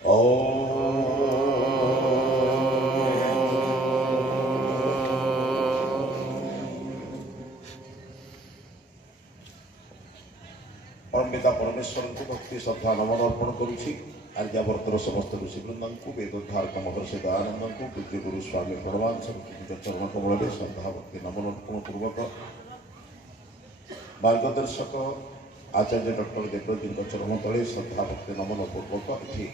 परमिता परमेश्वर को भक्ति श्रद्धा नमन अर्पण करुछि। आर्यावर्तर समस्त ऋषिवृंद को वेदोद्धारक महर्षि दयानंद को पूज्य गुरु स्वामी भगवान सरस्वती चरण कमल श्रद्धा भक्ति नमन अर्पण पूर्वक मार्गदर्शक आचार्य डॉक्टर देवजी चरण तले श्रद्धा भक्ति नमन पूर्वक ये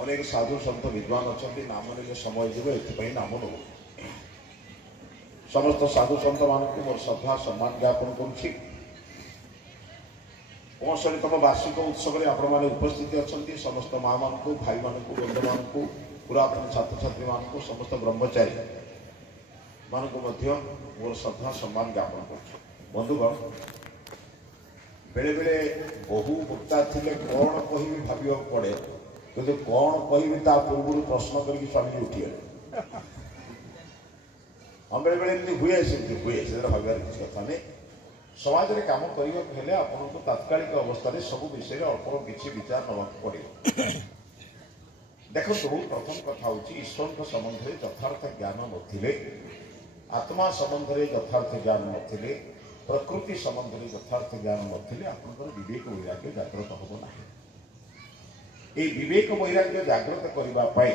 अनेक साधु सन्त विद्वान अच्छा नाम ने समय जीव ए नाम नब समस्त साधु सन्त मान मोर श्रद्धा सम्मान ज्ञापन करुछि। 65तम वार्षिक उत्सव में आपण मैंने उपस्थित अच्छा समस्त माँ मान भाई मान बंधु मान पुरातन छात्र छात्री मान समस्त ब्रह्मचारी मान मोर श्रद्धा सम्मान ज्ञापन कर। बंधुगण बेले बेले बहु मुक्ता थे कौन कह भाव पड़े कि कौन कह पूर्व प्रश्न करके स्वामी उठिए हम बेले बेले हुए हुए भाव किसी कथा नहीं। समाज रे काम करने आपको तात्कालिक अवस्था सब विषय अल्प किसी विचार ना पड़े। देखो प्रथम कथा हूँ ईश्वर संबंध में यथार्थ ज्ञान नथिले आत्मा संबंध में यथार्थ ज्ञान नथिले प्रकृति संबंध में यथार्थ ज्ञान नथिले आपंकर विवेक वैराग्य जागृत हम ना। ये विवेक वैराग्य जागृत करने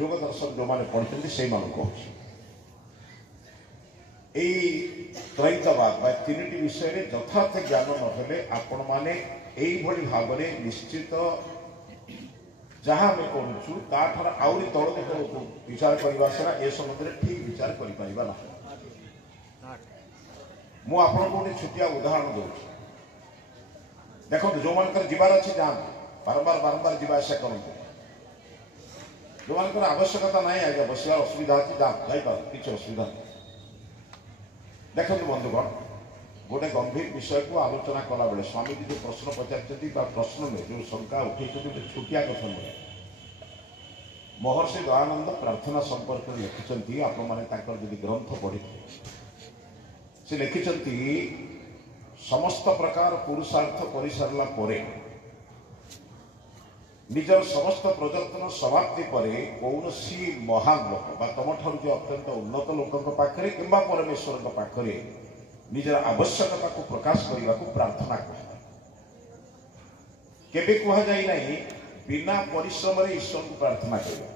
योग दर्शन जो मैंने पढ़ते से त्रैतवाद तीन विषय में यथार्थ ज्ञान नहेले आपण मैंने भाव में निश्चित जहाँ आम करूँ आहरी तौर विचार करने सारा ए संबंध में ठीक विचार कर मुझे छुटिया उदाहरण दूसरी। देखो जो मान जीवार अच्छे जातु बारंबार बारंबार जीवा आसा करूँ जो मान आवश्यकता ना आज्ञा बसार असुविधा अच्छी जापार किसी असुविधा नहीं। देखो बंधुगण गोटे गंभीर विषय को आलोचना कला बेले स्वामी जी जो प्रश्न पचार प्रश्न में जो शंका उठे छुटिया कथा नुहे महर्षि दयानंद प्रार्थना संपर्क में लिखिं आपड़ी ग्रंथ पढ़ी से लिखिं समस्त प्रकार पुरुषार्थ कर सारा पर निजर समस्त प्रयत्न समाप्ति पर कौन महान लोक तुम ठार जो अत्यंत उन्नत लोक पाखे कि परमेश्वर पाखे निजर आवश्यकता को प्रकाश करने को प्रार्थना केबे कह जाए बिना परिश्रम ईश्वर को प्रार्थना करवा।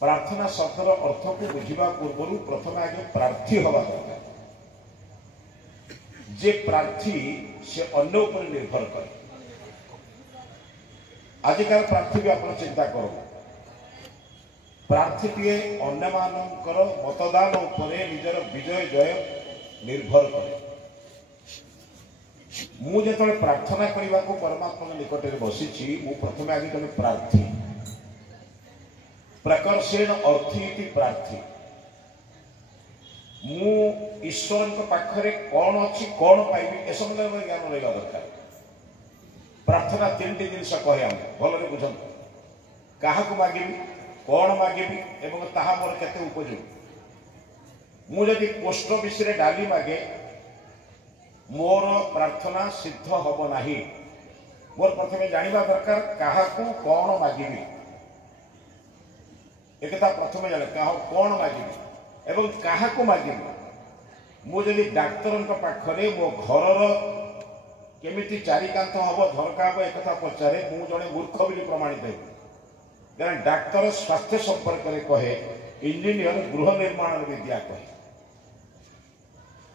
प्रार्थना शब्दर अर्थ को बुझा पूर्व प्रथम आगे प्रार्थी हवा दरकार जे प्रार्थी से अन्य उपर निर्भर करे। आजिकार प्रार्थी भी आप चिंता करो प्रार्थीटीए अन्य मानकर मतदान उपरे निजर विजय जय निर्भर करे। मुझे प्रार्थना करने को परमात्मा निकट में बसी प्रथम आगे जन प्रार्थी प्रकर्षेण अर्थी प्रार्थी मु ईश्वर पाखे कौन अच्छी कौन पाइबी ए संबंध में ज्ञान रहा दरकार। प्रार्थना तीन जिनस कहे भल बुझ क्या मागिबी कौन मागिबी एवं ताहा मोर केते उपयोग। मुझे पोस्ट विषय डाली मागे मोर प्रार्थना सिद्ध हम ना। मोर प्रथम जाना दरकार क्या कौन मागिबी एक प्रथम जाने क्या कौन मागिबी एवं क्या मागिबी। मुझे डाक्तर पाखरे मो घर केमिति चारिकांत हम झरका हम एक पचारे मु जड़े मूर्ख भी प्रमाणित है। कारण डाक्तर स्वास्थ्य संपर्क में कहे इंजीनियर गृह निर्माण विद्या कहे।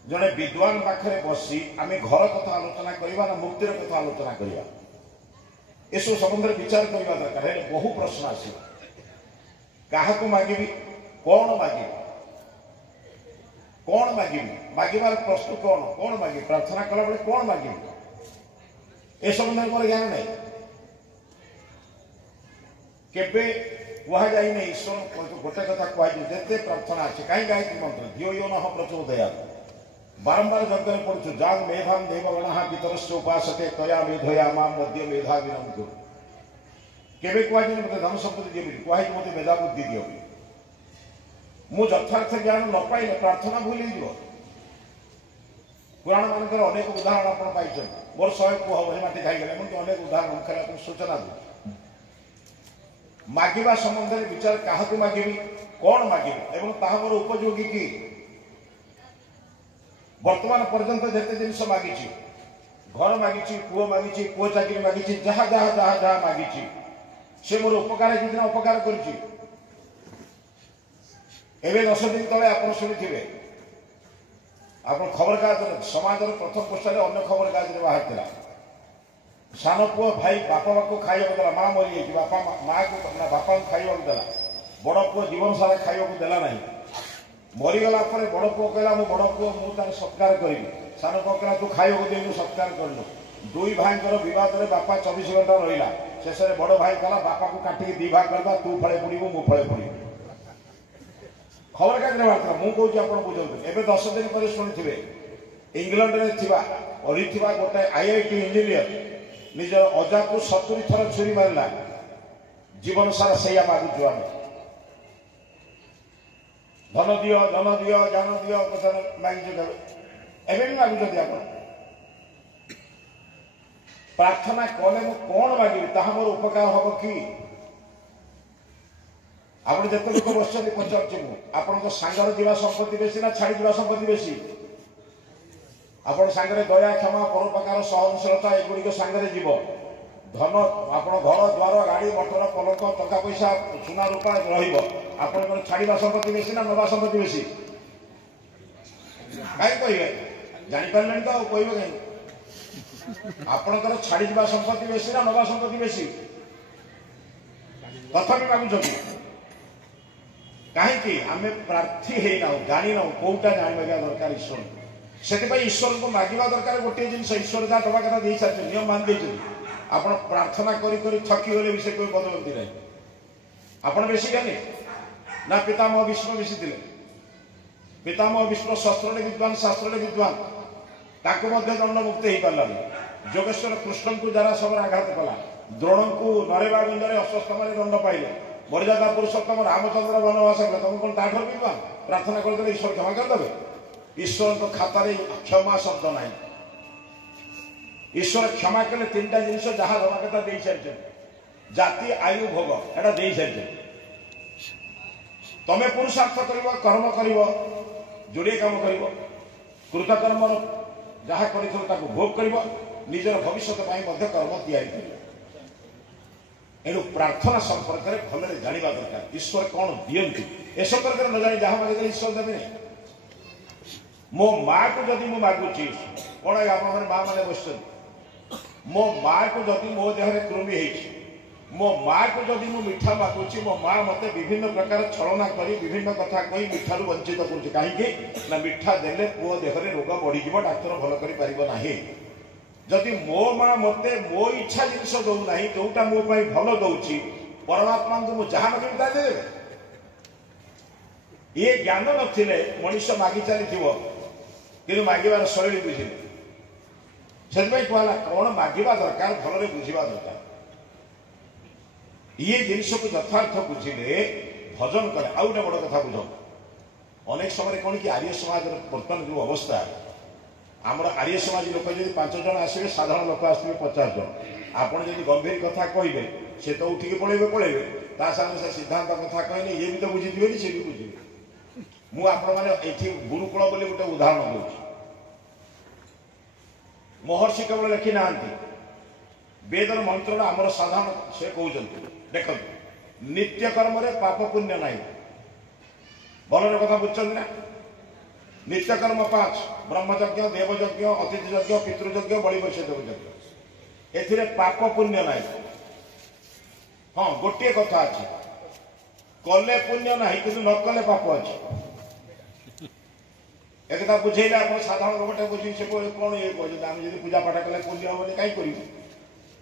जड़े विद्वान पाखे बसी आम घर कथा आलोचना करवा ना मुक्तिर कथा आलोचना करवा यू संबंध में विचार करने दरकार है। बहु प्रश्न आस क्या मागिबी कौन मागिबी कौन मागिबी मागिबार प्रश्न कौन कौन मागिबी प्रार्थना कला बेले कौन मागिबी ए संबंध में मोर ज्ञान नहीं। केबे कह जाए ईश्वर गोटे कथा कहते प्रार्थना अच्छे कहीं गायत्री मंत्र धियो यो नः प्रचोदयात् बारंबार यज्ञ में पढ़ु जाग मेधाम देवगण पितरस्य उपासते तया मेधया मां मध्य मेधा विनम कुरु। केबे कह मत धन संपत्ति दिए कह मत मेधा बुद्धि दियो मु यथार्थ ज्ञान न पाइले प्रार्थना भूल हो। पुराण मानकर अनेक उदाहरण आप पाई मोर 100 पुह भरी माटी खाईगले मुझे अनेक उदाहरण खाली सूचना दूँ मागिबा संबंध में विचार क्या मागिबी कौन मागिबी एवं ताहा मोर उपयोगी कि वर्तमान पर्यंत जिते जिनस मागी घर मागी पुओ मागी पुओ चाकरी मागी जहाँ जहाँ जहाँ जहाँ मागी से मोर उपकार कितना उपकार कर 10 दिन तले आप शुणी आप खबर कागज समाज प्रथम पृष्ठ अन्य खबर कागज बाहर था सान पुओ भाई बापा को खाइबा देला माँ मरी बापा माँ को ना बापा को खाइबा देला बड़ पुओ जीवन सारा खाइबा देला नहीं मरीगला बड़ पुओ कहला मो बड़ पुओ मुझे सत्कार करी सान पुओ कहला तू खाइबा दे सत्कार करलु दुई भाई बद में बापा 24 घंटा रहा शेष में बड़ भाई कहला बापा को काटिक 2 भाग करदा तू फले पड़ू मु फले पड़ू खबर कागज बाहर था मुझे आप बुझे एवं 10 दिन पर शुणी इंग्लैंड में पढ़ी गोटे IIT इंजीनियर निजर अजा को 70 थर छुरी मारला जीवन सारा से मागुचु आम धन दियो जान दियो कथा मागिचु एवं मागुच आप प्रार्थना कले मु कौन मागि मोर उपकार हम कि आप जिते लोक बस पचार आपण सांगर जीवा संपत्ति बेसी ना छाड़ी जीवा संपत्ति बेसी आपण सांगरे दया क्षमा परोपकार सहनशीलता एगुड़िक सांगरे जीव धन आप घर द्वार गाड़ी मोटर पलक टका पैसा सुना रूपा रहा छाड़ा संपत्ति बेसी ना नवा संपत्ति बेसी कहीं कहे जापारे तो कहे कहीं आपणकर छाड़ी संपत्ति बेसी ना नवा संपत्ति बेसी तथापि मागुच कहीं आम प्रार्थी है ना जानी ना कौटा जानवा दरकार ईश्वर से ईश्वर को मागिबा दरकार गोटे जिन ईश्वर जहाँ दवा कथा दे सारी नियम मान दे आप प्रार्थना करी थकी गले भी से कोई बदलती नहीं आप बेसी ज्ञानी ना पितामह विष्णु बेसी थे पितामह विष्णु शस्त्र विद्वान शास्त्र विद्वान ताको दंड मुक्त हो पारानी जोगेश्वर कृष्ण को जरा सब आघात कला द्रोण को नरेगा गुंजरे अश्वस्थ मान दंड पाइले मर्यादा पुरुषोत्तम रामचंद्र वनवास गले तुम कौन ताठर विद्वान प्रार्थना करदे ईश्वर क्षमा करदे ईश्वर खाता क्षमा शब्द ना ईश्वर क्षमा कले 3टा जिन जहाँ दवा कथा दे सारी जाति आयु भोग एटा दे सारी तमें पुरुषार्थ कर कर्म कर जोड़े कम कर कृतकर्म जहाँ कर भोग कर निजर भविष्य कर्म तैयारी कर एणु प्रार्थना संपर्क में भलरे जाना दरकार ईश्वर कौन दियंती ए संपर्क न जानी जहाँ मागे ईश्वर देवे मो माँ को जदि मु मागुची कौन आप माँ मैंने बस मो माँ को जदि मो देह कृमि मो माँ को जदि मु मिठा मागुची मो माँ मत विभिन्न प्रकार छलना कर विभिन्न कथा कही मिठार वंचित करुच्ची कहीं ना मिठा देले पुओ देहरे रोग बढ़ीज डाक्तर भल कर जदि मो माँ मते मो इच्छा जिनस दौना जोटा मो भल दौची परमात्मा को मुझे जहाँ मागे ता दे ये ज्ञान नथिले मनुष्य मागि चली कि मागिबार शैली बुझे से कहला कौन मागिबा दरकार भलरे बुझा दरकार ये जिनस को यथार्थ बुझिले भजन करे आउ गोटे बड़ कथा बुझ अनेक समय कौन कि आर्य समाज बर्तमान जो अवस्था आमर आर्य समाज लोक जब 5 जन आसवे साधारण लोक आसवे 50 जन आपड़ जब गंभीर कथा कहे से तो उठिक पलैबे ता सामने से सिद्धांत कथा कहले ये भी तो बुझीवे सी भी बुझे मुझे गुरुकुल बोली गोटे उदाहरण दूसरी महर्षि केवल लिखि ना वेदर मंत्र आमर साधारण से कहते देख नित्य कर्म पाप पुण्य ना भल कथा बुझे ना नित्यकर्म 5 ब्रह्मयज्ञ देवयज्ञ अतिथि यज्ञ पितृयज्ञ बलि वैश्य देवयज्ञ ए पाप पुण्य ना हाँ गोटे कथा अच्छे कले पुण्य ना कि न कले पाप अच्छे एक बुझेले आप साधारण गोटे बुझे से कौन ये कहते आम जब पूजा पाठ कले पुण्य हम कहीं कर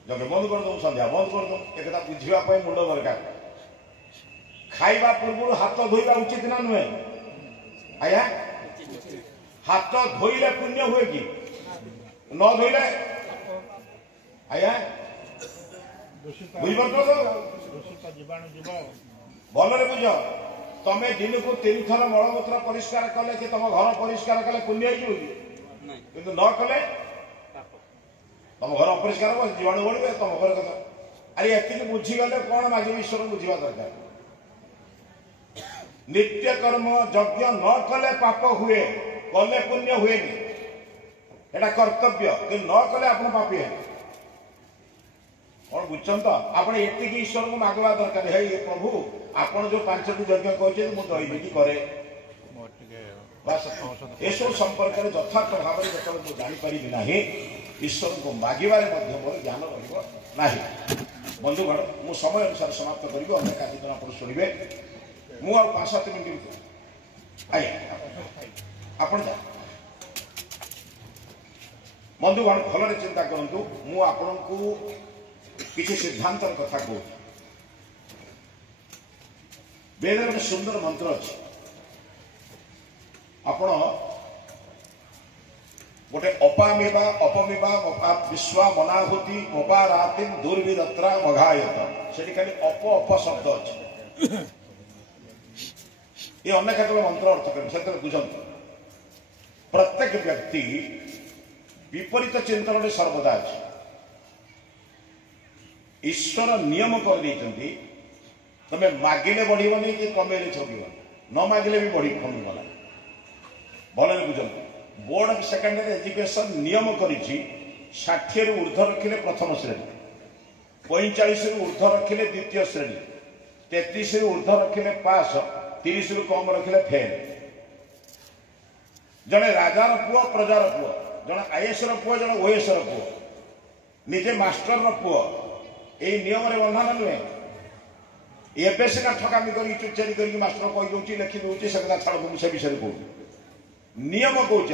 जब बंद करदे सन्ध्या बंद करदे एक बुझापी मुंड दरकार खाइबा पूर्व हाथ धोइबा उचित ना नुहे आया हाथ धोइले पुण्य हुए कि न धोइले आया भलरे बुझ तमें दिन को 3 थर मलमूत्र परिष्कार कले कि तुम घर परिष्कार कले पुण्य कि न कले तुम घर अपरिष्कार जीवाणु बढ़े तुम घर कथा अरे एति बुझीगले कौन मागे ईश्वर बुझा दरकार नित्य कर्म यज्ञ न कले पाप हुए कले पुण्य हुए एटा कर्तव्य कि न कले आप पापी है कौन बुझन तो आप ईश्वर को मागवा दरकार है ये प्रभु आपन जो 5टी यज्ञ कहते मुझे दैनिकी करे एसब संपर्क में यथार्थ भाव में जो मुझे जापरि ना ईश्वर को मागिबारे मोर ज्ञान रहा बंधुगण मु समय अनुसार समाप्त करी अन्य कार्यक्रम आप शुणे मु 5-7 मिनट आज्ञा आप बंधुगण भल चिंता करूँ मु आपण को किसी सिद्धांत कथा कहूँ वेद गोटे सुंदर मंत्र अच्छे आपण गोटे अपामेवा अपमेवा विश्वा मनाहुति अपारातिम दुर्विदत्रा मघायत से खाली अप अप शब्द अच्छे ये अन्य क्षेत्र में मंत्र अर्थ कर बुझंतु प्रत्येक व्यक्ति विपरीत चिंतन सर्वदा अच्छे ईश्वर नियम कर देइछंती तमे मागिले बढ़िबनी कि कमेले छबिबनी न मागिले भी बढ़ी कमीगला भल बुझंतु बोर्ड ऑफ सेकेंडरी एजुकेशन नियम करिछि 60 रु ऊर्ध्व रखिले प्रथम श्रेणी 45 रु ऊर्ध्व रखिले द्वितीय श्रेणी 33 रु ऊर्ध्व रखिले पास 30 रु कम रखिले फेल जने राजार पुओ प्रजार पुओ जने आईएएस र पुओ जने ओएस र पुओ निजे मास्टर र पुओ ए नियम रे बंधन नुहे एबे सिना ठकामी करी चुचेरी करी मास्टर कहि दोची लिखि दोची से कथा छाड़ से विषय को नियम कौच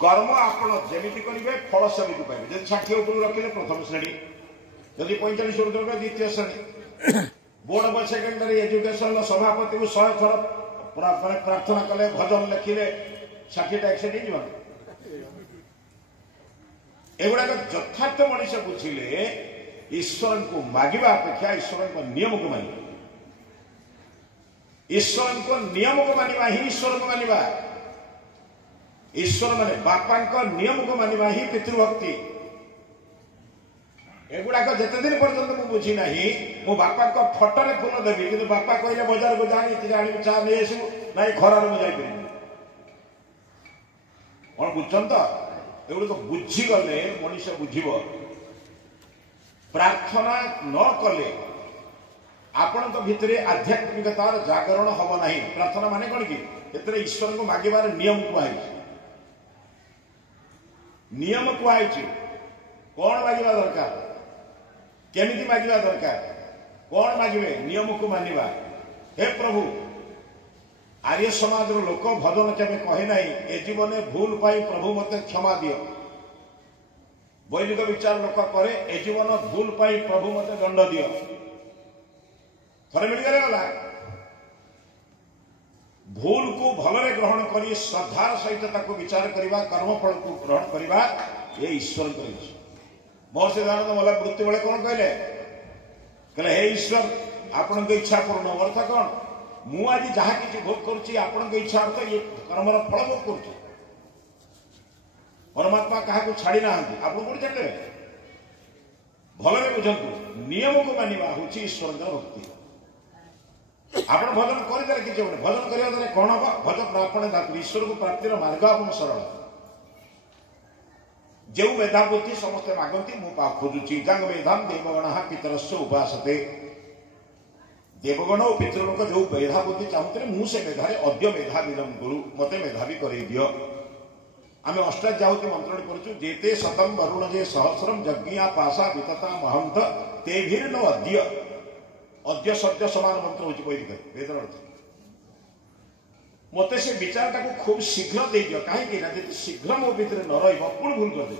कर्म आपण जमी करेंगे फल सेमती पाइबे जब 60 ऊपर रखिले प्रथम श्रेणी जदि 45 ऊपर द्वितीय श्रेणी बोर्ड ऑफ सेकेंडरी एजुकेशन सभापति को 100 थर प्रार्थना कले भजन लिखिले 60 एक्सीडेंट जीवन एगुड़ाक यथार्थ मनीष बुझिले ईश्वर को मागिबा अपेक्षा ईश्वर को नियम को मानिबा ईश्वर को नियम को मानिबा ही ईश्वर को मानिबा ईश्वर माने बापा को नियम को मानिबा ही पितृभक्ति एगुड़ाक जिते दिन पर्यंत मुझे बुझी ना मो बापा को फटरे फूल देवी कि बापा कहले बाजार को जानी चा नहीं आसू ना खरार मुझे जापरि कौन बुझन तो एगुड़ बुझीगले मनीष बुझीब प्रार्थना न कले आपण भितर आध्यात्मिकतार जागरण हम ना प्रार्थना माने कौन कि ईश्वर को मागिबार नियम कहुई नियम कहुई कौन मागिबा दरकार केमिति मागिबा दरकार कौन मागिबे नियम को मानिबा हे प्रभु आर्य समाज लोक भजन केबे कहे नाही ए जीवन भूल पाई प्रभु मते क्षमा दियो वैदिक विचार लोक करे ए जीवन भूल पाई प्रभु मते दंड दियो थरे मिलगले गला भूल को भलरे ग्रहण करी श्रद्धार सहित ताको विचार करिबा कर्मफल को ग्रहण करिबा ये ईश्वर को महर्षि दयानंद मला मृत्यु बेले कौन कहले हे ईश्वर आपण इच्छा पूर्ण अर्थ कौन मु आज जहाँ किसी भोग करुच्ची आपण इच्छा अर्थ ये कर्मर फल भोग करुच्ची परमात्मा क्या छाड़ी ना आप छाड़े भल बुझंतु नियम को मानिबा हूँ ईश्वर भक्ति आप भजन कर किसी भजन करने द्वारा कौन हम भजन प्राप्त ईश्वर को प्राप्तिर मार्ग आप सरल जो मेधा बुद्धि समस्ते मागती मु खोजुची जंग मेधाम देवगण पितरस्व उपासते देवगण और पितृलोक जो मेधा बुद्धि चाहते मुझे मेधारे अद्य मेधा विलम गुरु मत मेधावी कर दियो आम अष्टाध्यायी मंत्रण करुचु जेते शतम वरुण जे सहस्रम यज्ञा पाशा वितता महंत तेभिर्न अद्य अद्य सत्य समान मंत्र होची वैदिक वेदर अर्थ मत से विचारटा को खूब शीघ्र दे दियो कहीं ना शीघ्र मो भीतर न रही पुणी भूल कर दे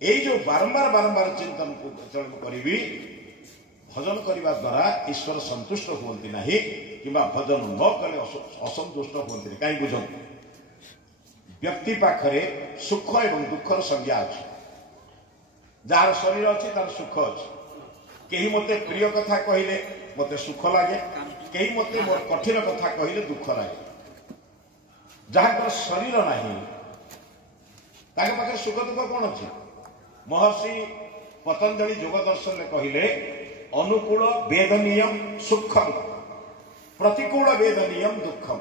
यही जो बारंबार बारंबार चिंतन को करी भजन करने द्वारा ईश्वर संतुष्ट हुए ना कि भजन न कले असंतुष्ट हुए कहीं बुझ व्यक्ति पाखरे सुख एवं दुखर संज्ञा अच्छी जार शरीर अच्छी तार सुख अच्छी कहीं मते प्रिय कथा कहले मते सुख लगे कहीं मते मोर कठिन कथा कहले दुख लगे जहाँ शरीर ना पाखे सुख दुख कौन अच्छी महर्षि पतंजलि योग दर्शन कहले अनुकूल वेदनीयम सुखम प्रतिकूल वेदनीयम दुखम।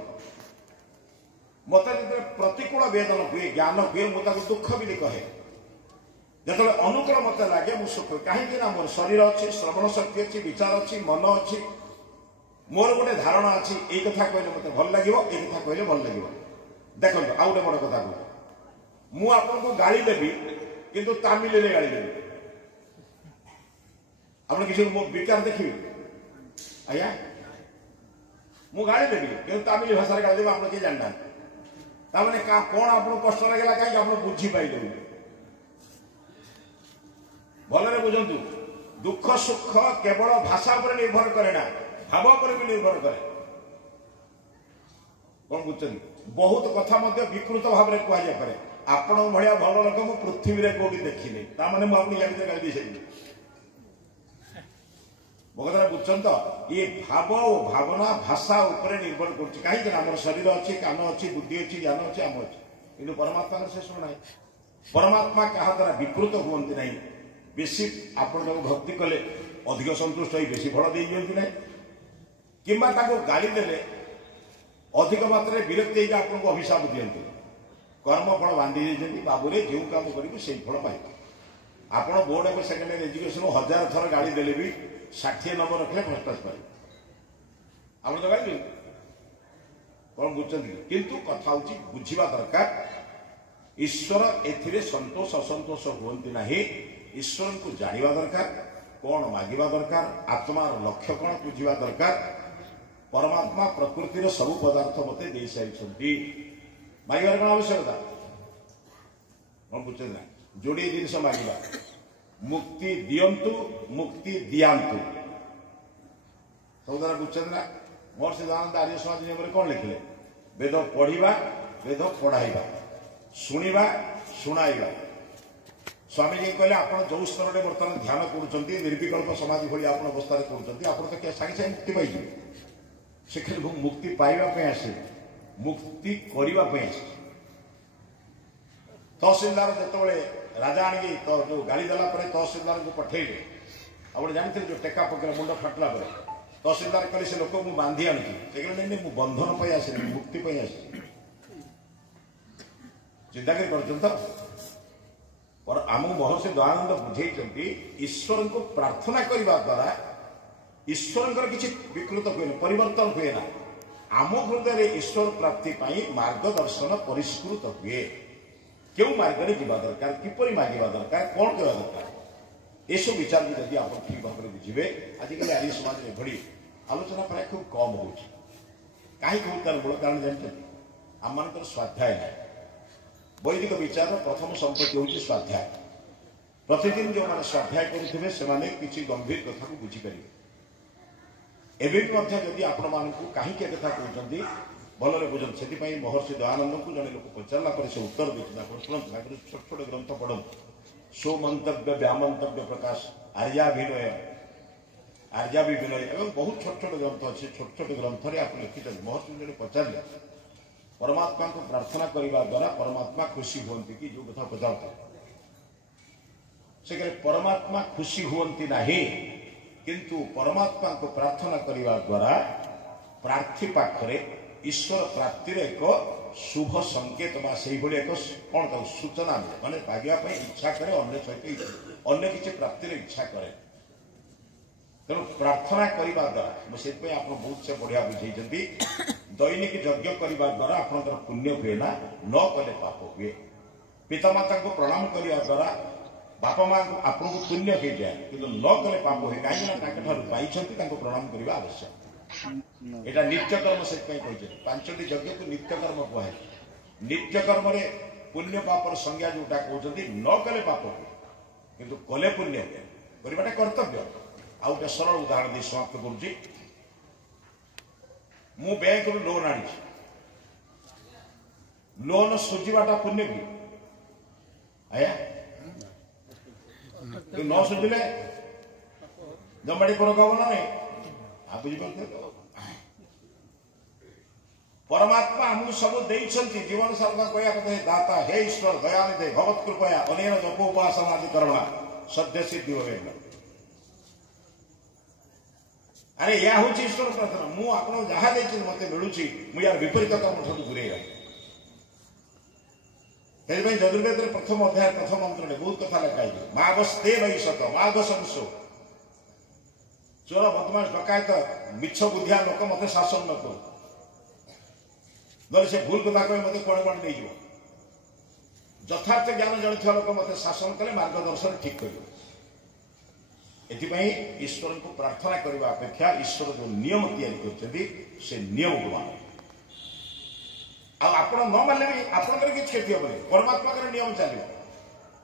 मत जो प्रतिकूल वेदन हुए ज्ञान हुए मुझे दुख भी कहे जो अनुकूल मत लगे मुझ सुख कहीं मोर शरीर अच्छी श्रवण शक्ति अच्छी विचार अच्छी मन अच्छी मोर गोटे धारणा अच्छी ये कथा कहले मत भल लगे ये कथा कहले भल लगे। देखो आउ गोटे बड़ कथा कह मु आपको गाड़ी देवी किंतु तामिल गाड़ी देवी आप किसी मो विचार देखिए आज्ञा मु गाड़ी देवी कि तामिल भाषा गाड़ी देवी आप किए जानना ताने कौन आपको कष्ट लगे कहीं आप बुझी पाइले भलरे बुझंतु दुख सुख केवल भाषा पर निर्भर करे ना भाव पर भी निर्भर करे। कौन बुझे बहुत कथा विकृत भाव में कहुए आपण भाया भल लोक मु पृथ्वी में कौटी देखिनी ताने मुझे या गाड़ी दी सारी मो कथा बुझन तो ये भाव और भावना भाषा उपर निर्भर कर कहीं आम शरीर अच्छी कान अच्छी बुद्धि अच्छी ज्ञान अच्छी आम अच्छी कि परमात्मा से सब ना परमात्मा क्या द्वारा विकृत हुए ना बेसी आपण भक्ति कले अधिक संतुष्ट हो बेसी फल दे दिखती ना कि गाली देले अधिक मात्रा विरक्ति आपको अभिशाप दिखती कर्म फल बांधि देते बाबूरे जो कम करेंगे से फल पाइबे आप बोर्ड ऑफ सेकेंडरी एजुकेशन 1000 थर गाड़ी देले भी 60 नंबर रखले फर्स्ट क्लास पाइबे आप तो गाड़ी कौन बुझे किंतु कथा हूँ बुझा दरकार ईश्वर एथिरे संतोष असंतोष हुए ना ईश्वर को जाना दरकार कौन मागिबा दरकार आत्मार लक्ष्य कौन बुझा दरकार परमात्मा प्रकृतिर सब पदार्थ मत दे सारी मागिबार कौन आवश्यकता कौन बुझे ना जोड़े जिनस मांगा मुक्ति दियंतु मुक्ति दियांतु सब द्वारा बुझे ना महर्षि दयानंद आर्य समाज नियम कौन लिखले वेद पढ़ा वेद पढ़ाइबा शुणा शुणाइबा स्वामीजी कहले आप जो स्तर में बर्तमान ध्यान कर निर्विकल्प समाधि भाई आप अवस्था कर तो सागे सागे मुक्ति पाई से मुक्ति पाइबापी आसे मुक्ति करने तहसीलदार जो राजा आनिकी तो जो गाड़ी देला तहसीलदार को पठेले आप जानते जो टेका पकड़ मुंड फाटला तहसीलदार कहले से लोक मुझे बांधि आनी से कहले नहीं बंधन पर आसे मुक्ति पर आसे चिंता कर और आम महर्षि दयानंद बुझे ईश्वर को प्रार्थना करने द्वारा ईश्वर किसी विकृत हुए परिवर्तन हुए ना आम हृदय ईश्वर प्राप्ति मार्गदर्शन परिष्कृत हुए क्यों मार्ग में जावा दरकार किपर मांगा दरकार कौन कहवा दरकार ये सब विचार भी जब आप ठीक भाव में बुझे आजिकल आर्य समाज में एभली आलोचना प्राय खूब कम हो कहीं कहूँ तार मूल कारण जानते आम मान स्वाध्याय ना वैदिक विचार प्रथम संपत्ति हूँ स्वाध्याय प्रतिदिन जो मैंने स्वाध्याय करुवे से किसी गंभीर कथा को बुझीपारे एवं जदि आपण मानक कहीं कथा कहते भलरे बुझे से महर्षि दयानंद को जड़े लोक पचारा से उत्तर देते शुणु छोट छोट ग्रंथ पढ़ु सुमंतव्य व्यामंतव्य प्रकाश आर्याभिनय एवं बहुत छोट छोट ग्रंथ अच्छे छोट छोट ग्रंथ आप लिखित महर्षि जड़े पचारे परमात्मा को प्रार्थना करने द्वारा परमात्मा खुशी हुंती कि जो कथा पचारते से परमात्मा खुशी हुंती नहीं किंतु परमात्मा को प्रार्थना करने द्वारा प्रार्थी पाखरे ईश्वर प्राप्तिर एक शुभ संकेत एक कौन कह सूचना मिले माने मांगे इच्छा करे अन्य सहित अन्य किसी प्राप्तिर इच्छा करे तेणु प्रार्थना करने द्वारा मुझे आप बहुत से बढ़िया बुझे दैनिक यज्ञ करने द्वारा आपंकर पुण्य हुए ना न कले पाप हुए पितामाता को प्रणाम करने द्वारा बापा माँ आपको पुण्य हो जाए कि न कले पाप हुए कहीं पाई प्रणाम करने आवश्यक एटा नित्यकर्म से कहते 5टी यज्ञ को नित्यकर्म कहे नित्यकर्म पुण्य पापर संज्ञा जोटा कहते न कले पाप हुए किंतु कले पुण्य हुए करवाटा कर्तव्य आ गए सरल उदाहरण दे समाप्त करुच्ची मु बैंक रू लोन आनी लोन सुझाटा पुण्य कि आया न सुझिले जमाड़ी पर कब ना नहीं आप बुझे परमात्मा आमको सब देइछन्ति जीवन सारका कहया कथे दाता हे ईश्वर दयानिधे भगवत कृपया अनेन जपोपासना आदि करणा सद्य सिद्धि होवेन। अरे या होची ईश्वर प्रार्थना मु आपण जहा देछि मते मिलुछि मु यार विपरीत काम ठू गुरे रही तेज यजुर्वेद प्रथम अध्याय प्रथम मंत्र में बहुत कथा लिखाई मागस्ते वैशत माग संसो चोर बदमाश डकायत मिछ बुद्धिया लोक मत शासन न करो से भूल कथा कह मत कौन कौन नहीं यथार्थ ज्ञान जन लोक मत शासन कले मार्गदर्शन ठीक कर ईश्वर को प्रार्थना करने अपेक्षा ईश्वर जो नियम या नियम को मान आप न मानले भी आपंकर किसी क्षति हेनी परमात्मा नियम चलो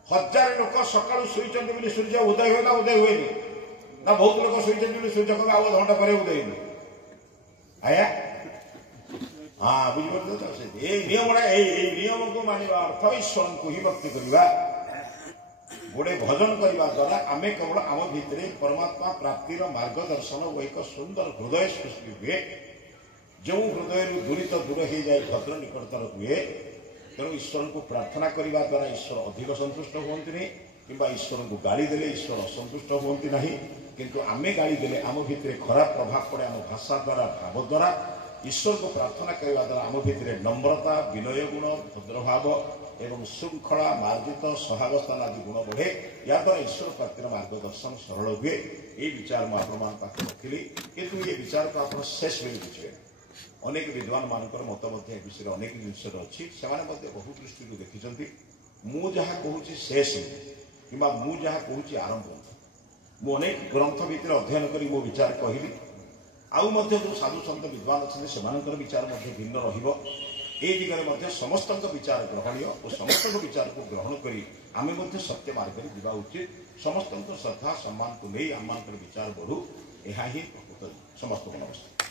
1000 लोक सका शुई सूर्य उदय हुए ना उदय हुए ना बहुत लोग शुई सूर्य कह आउ घंटा पर उदय हुए आया हाँ बुझे नियम को मानवा अर्थ ईश्वर को ही भक्ति करवा गोटे भजन करने द्वारा आम केवल आम भितर परमात्मा प्राप्तिर मार्गदर्शन और एक सुंदर हृदय सृष्टि हुए जो हृदय दूरित दूर हो जाए भद्र निकटतर हुए तेणु ईश्वर को प्रार्थना करने द्वारा ईश्वर अधिक संतुष्ट हुए कि ईश्वर को गाड़ी देले ईश्वर असंतुष्ट हुए ना किंतु आमे गाड़ी देले आम भितर खराब प्रभाव पड़े आम भाषा द्वारा भाव द्वारा ईश्वर को प्रार्थना करने द्वारा आम भितर नम्रता विनय गुण भद्रभाव एवं श्रृंखला मार्जित सहावस्थान आदि गुण बढ़े या द्वारा ईश्वर प्राप्तिर मार्गदर्शन सरल हुए ये विचार मुझे रखिली किंतु ये विचार को आप शेष भी बुझे अनेक विद्वान मानकर मत विषय अनेक जिनस अच्छी से बहु दृष्टि देखी मु जहाँ कहूँ शेष कि मु जहाँ कहूँ आरंभ मु अनेक ग्रंथ भितर अध्ययन कर मो विचार कहली आउ जो साधु सन्त विद्वान अच्छे से विचार भिन्न रही समस्त विचार ग्रहणीय और समस्त विचार को ग्रहण कर आम सत्य मार्ग में जावा उचित समस्त श्रद्धा सम्मान को नहीं आम विचार बढ़ू यह ही समस्त नमस्कार।